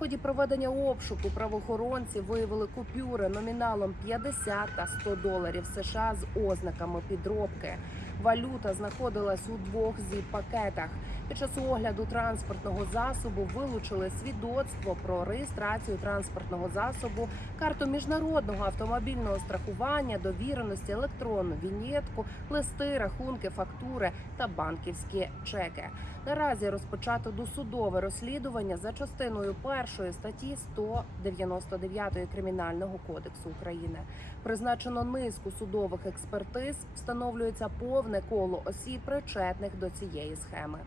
ході проведення обшуку правоохоронці виявили купюри номіналом 50 та 100 доларів США з ознаками підробки. Валюта знаходилась у двох зіп-пакетах. Під час огляду транспортного засобу вилучили свідоцтво про реєстрацію транспортного засобу, карту міжнародного автомобільного страхування, довіреності, електронну вінєтку, листи, рахунки, фактури та банківські чеки. Наразі розпочато досудове розслідування за частиною першої статті 199 Кримінального кодексу України. Призначено низку судових експертиз. Встановлюється повне коло осіб, причетних до цієї схеми.